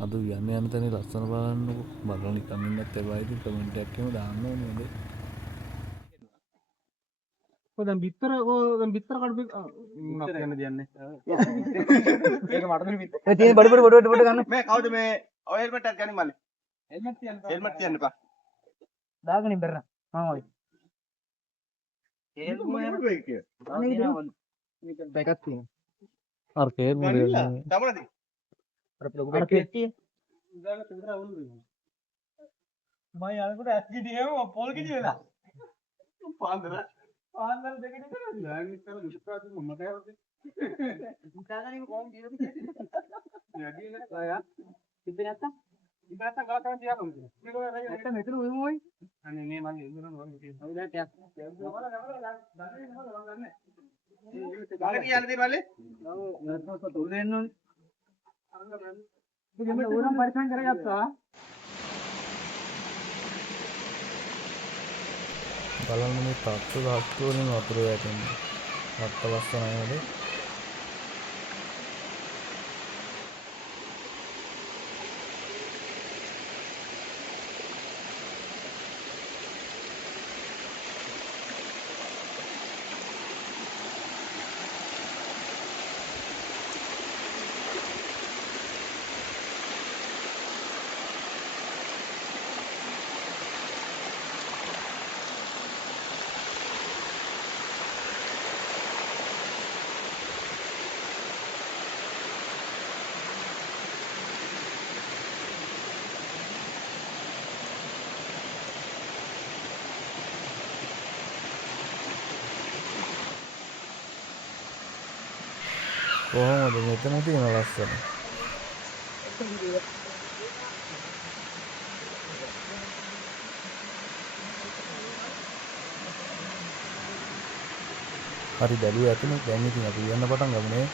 අද යන්න යන තැන ලස්සන බලන්නකො බලලා නිකන් ඉන්නත් එපා ඉතින් කමෙන්ට් එකක් එහෙම දාන්න ඕනේ නේද ඔය දැන් බිත්තර කඩපි මොනක් කියන්න දෙන්නේ ඒක මට නෙමෙයි බිත්තර තියෙන බඩ ගන්න මේ කවුද මේ ඔය හෙල්මට් එකක් ගනින් මල්ලි හෙල්මට් තියන්න එපා දාගෙන ඉන්න බැරන මම ඔය බෑගක් තියෙනවා අර කේල් මොලේ තමලදී අර ලොකු බෑග් උදාලා පිටර අවුල් වෙනවා මම යනකොට ඇස් ගිඩියම පොල් ගිඩිය වෙලා පාන්දර දෙකකින් කරන්නේ දැන් ඉතල විශ්වාසයෙන් මට හැවද ඉතාලි කොම් බියද යඩිය නෑ ආ ඉතින් නැත්තම් ඉබ්‍රාහම් ගාතන් තියා කොහොමද නැත්තම් මෙතන උයමෝයි අනේ මේ මගේ ඉඳුරන වගේ ඔය දැන් ටැක් ගාලේ කියන්න දෙන්න මල්ලේ නැත්තම් තොල් දෙන්න ඕනේ මේක උරම් පරිස්සම් කරගත්තා බලන්න මේ තත්ත්ව ධාතු වලින් වතුර වැටෙන්නේ රත්ත ලස්සනයි නේද කොහොමද මෙතන තියෙන ලස්සන හරි බැලුව ඇතිනේ දැන් ඉතින් අපි යන්න පටන් ගමු නේ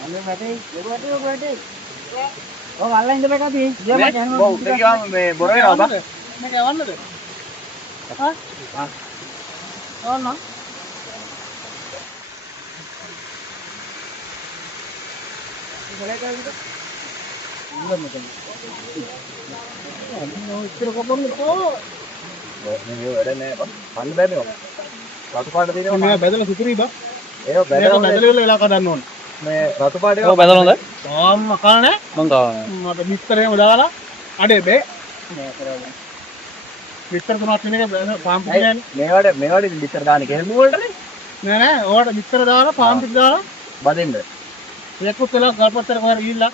අනේ වැටේ ඔය වැටේ ඔය අල්ලන් ඉඳ බෑගක් තියෙයි ගියා මම යනවා ඔව් උඩ ගියාම මේ බොර වෙනවා බා මේක යවන්නද හා ඕන වැඩ නෑ බා පන්න බෑනේ රතු පාට දෙනවා මේ බැදලා සුපිරි බා ඒක බැලලා බැදලා වෙලා කඩන්න ඕන මේ රතු පාට ඔව් බැලලා හොඳයි තාම කන නෑ මං ගාවා මට බිස්තරේම දාලා අඩේ බේ බිස්තර තුනක් තියෙන එක පාම් පිට නෑනේ මේවට බිත්තර දාන්නේ කෙල්ම වලටනේ නෑ ඕකට බිස්තර දාලා පාම් පිට දාලා බදින්න එක්කුත් වෙලා ගල්පත්තර කොහර ගිහිල්ලා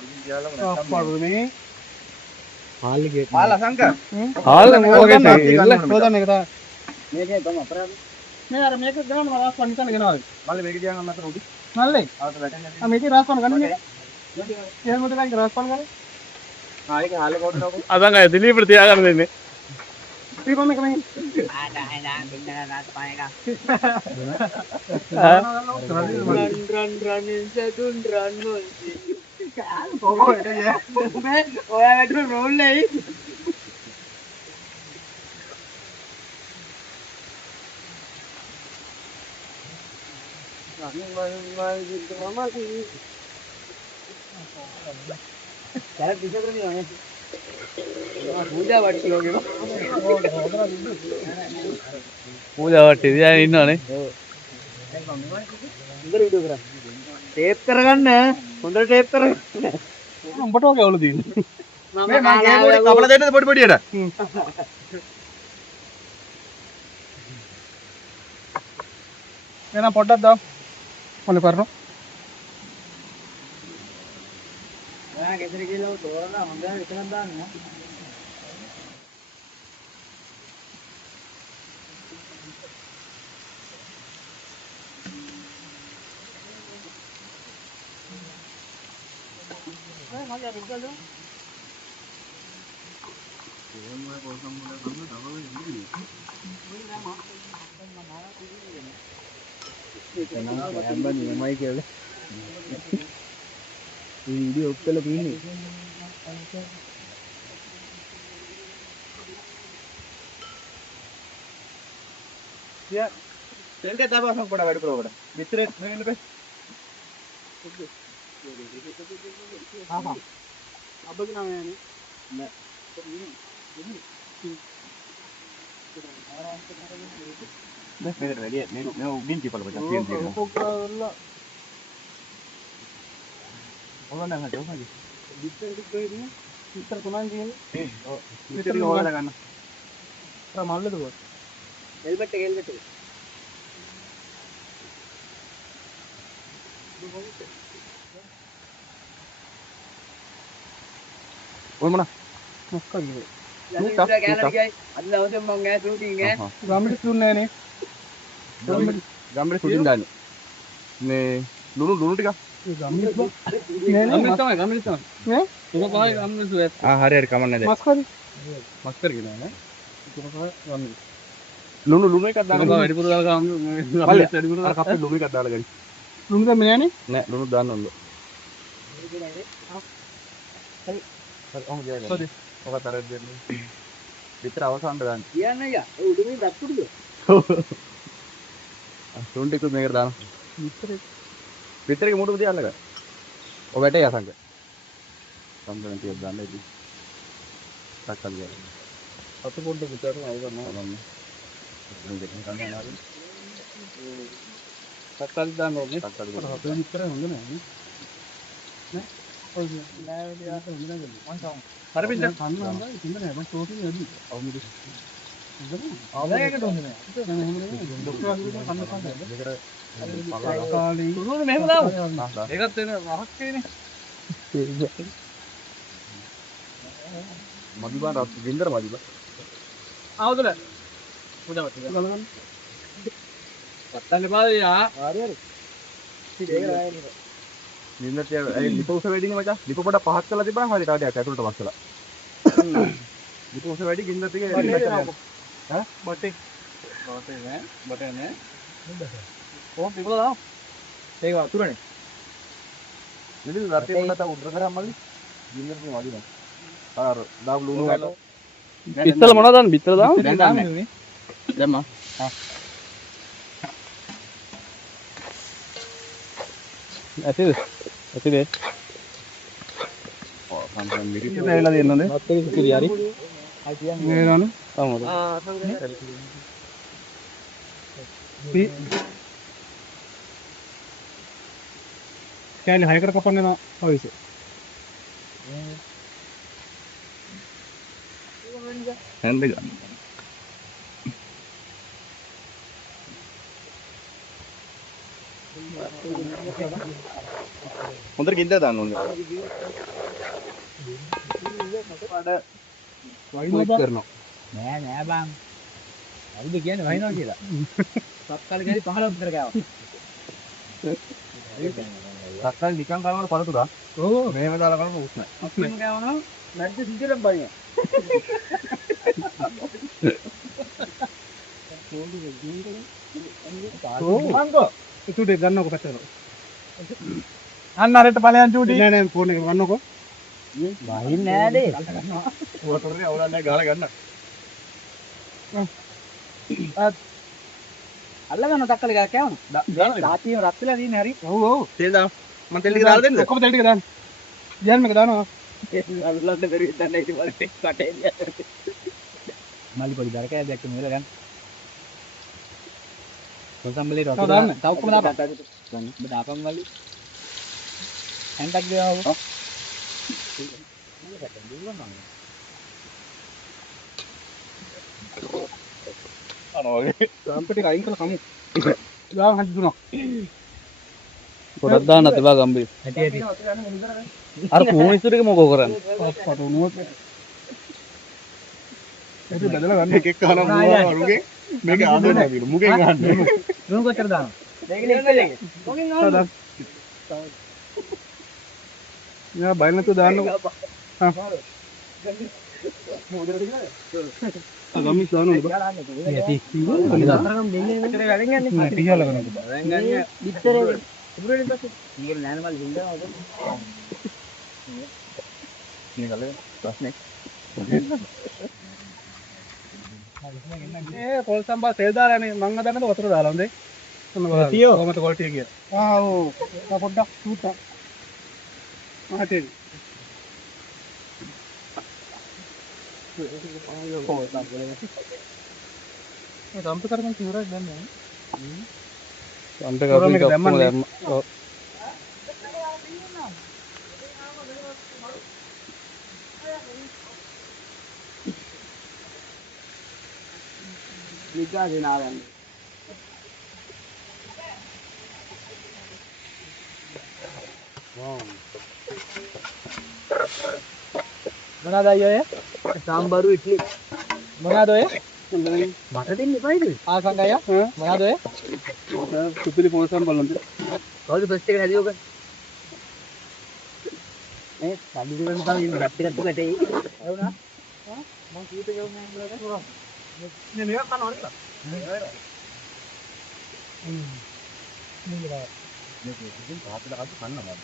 අප්පඩු මේ හාල්ගේ මාල සංකා හාල් මොකද හොදන්න එක තමයි මේකේ ගම අපරාධ මේ අර මේක ගමන රාස් පන්න ඉතන ගෙනාවා මල්ලි මේක දිහා ගන්න අතර උඩි නල්ලේ ආවට වැටෙන්නේ ආ මේකේ රාස් පන්න ගන්න නේද එහෙම මොකද ගන්නේ රාස් පන්න ගන්නේ ඒක හාලේ කොට නෝක අදන් අය දිලීපට තියාගන්න දෙන්නේ ඊපම එක මේ රන් ඉන්සතුන් රන් මොන්සි ඔයා වැටුන රෝල් එයි පූජාවට තියාගෙන ඉන්නවනේ ටේප් කරගන්න හොඳට ටේප් කරගන්න උඹට ඔගේ අවුල තියෙන්නේ මේ මම ගේමෝලේ කපලා දෙන්නද පොඩි පොඩියට එහෙනම් පොඩ්ඩක් දාන්න මොන කරනෝ ඔයා ගෙදර ගිහලා තෝරලා හොඳට විතරක් දාන්න නියමයි කියලා. වීඩියෝ ඔක්කොල තියෙන්නේ. Ya, tengok tak apa pada baju pro pada. Bitret, main lepas. Apa? Apa que namanya ni? Nah. Bener ready. Ni binti kalau baca film dia. Orang dah ada apa ni? Bitret itu ni. Bitret kunan dia. Oh, bitret ni orang kan. Ramal tu. Helmet. Oi mana? Makan dulu. Gambar sunnya ni. Gambar shooting dah ni. Ni dulu tiga. Gambar tu. Gambar tu. Ne? Tuh apa gambar tu? Ah hari kaman ada. Masker gini na. Lulu ikat dah. Kalau di pura kalau kamu. Kapal lulu ikat dah lagi. Lulu dah mana ni? Ne, lulu dah nol. Oh dia. Sorry. Oke taruh dia. Bitra awasan dah. Iya na ya. Udah ni dah sudah. Suntik tu menger dah. Bitra ke mulut dia अलग है. वो बैठे या संग. संग nanti dah lagi. Tak kali ya. Satu pun tu bicara aja na. Tak kali dah no. Tak kali. Satu bitra होंगे ना. Ne? Oh dia. Nah dia tu mana jadi? Mantap. Hari ini kan mana? Ini mana? Mas tu ni ada. Awak mesti. Awak yang kedua ni. Doktor aku kan mana kan? Kali. Tu ni memang tahu. Egat tu ni rahak ke ni? Madiban rat, Ginder Madiban. Awak tu lah. Muda mati. Patah lepas ya. Hari. Ginder dia, lipo usah wedding macam, lipo pada pahat kalau tiba, hari tadi ada tu masalah. Lipo usah wedding Ginder tiga. Hah? Batik ni. Oh, lipo dah. Tengok turun ni. Jadi berarti mana tahu udara kerana mali. Ginder ni mali lah. Ar, dah lulu ada. Bitel mana dah? Bitel dah? Dah ni. Dah mah. Asih deh. Oh, sampai miri. Ini saya lagi nanti. Mati kiri hari. Ini mana? Tahu tak? Ah, tahu tak? Kaya ni hiker kapan na? Oh isi. Hande kan. Untuk kita dah nol. Ada. Why करना? නෑ බං. අවුද කියන්නේ වහිනවා කියලා. සක්කාල ගෑරි 15 විතර ගාවා. සක්කාල නිකන් කරනකොට පළතුරා. ඔව් මේව දාලා කරනකොට උස්නයි. අපින් ගාවනවා නැද්ද සිද්ධියක් බයිනවා. මංගෝ. චූටි ගන්නකො පැත්තට. අන්න අරට ඵලයන් චූටි. නෑ නෑ ෆෝන් එක ගන්නකො. වහින්නේ නෑ නේ. මොටරේ අවුලන්නේ ගාලා ගන්න. අල්ලගන්න තක්කල ගා කෑවන. දාතියම රත් වෙලා තියෙන්නේ හරි. ඔව්. තෙල් දාන්න. මම තෙල් ටික දාලා දෙන්නද? ඔක්කොම තෙල් ටික දාන්න. යන්න මේක දානවා. අල්ලන්න බැරි වෙන්න ඉතින් වලට කටේ. මල්ලි පොඩි දරකයක් දැක්ක මෙහෙල ගන්න. කොසම්බලේ රත්. තව ඔක්කොම දාපන්. දාපන් මල්ලි. හැන්ඩක් දෙනවා. ගම්පටි අයින් කරලා කමු. ගාව හදි දුනා. පොඩක් දාන්න තිබා ගම්බි. ඇටි. අර කොහොම ඉස්සරක මොකෝ කරන්නේ? අප්පට උනුවත්. ඒක බදලා ගන්න එකෙක් කහලා මුගේ මේක ආදරේ නැතිලු මුගෙන් ගන්න. දුන කොච්චර දානවා? මේකනේ ඉස්සෙල්ලේ. මොකෙන් ගන්නවා? යා බය නැතුව දාන්නකො. හා. ගම්මිස් දානවා ඔබ. ඇති. ඒ පොල් සම්බා තෙල් දාලානේ මං හදන්නේ වතුර දාලා හොඳේ. ඔන්න බලන්න. කොහමද ක්වොලිටි එක කියලා. ඔව්. පොඩ්ඩක් සූටා. ආතේ. දම්ප කරගෙන ඉවරයි දැන් නේ. දම්ප කරගෙන ඔක්කොම දැම්ම. ඔව්. නිකා දෙනාලන්නේ. මොනවාද අයියෝ ඔය? සාම්බාරු ඉඩලි. මොනවාද ඔය? මට දෙන්න එපා ඉතින්. ආසංග අයියා? මොනවාද ඔය? සුපිරි පොල් සම්බාරු ලන්ද. කවුද ෆස්ට් එකට හැදියෝක? සල්ලි දෙන්න තමයි ඉන්න බත් එකක් තුකට එයි. වුණා? මං කීප ගෙවුම් යනවා නේ මේක කනවද? මේක ඉතින් පාටට කන්න කන්නවා.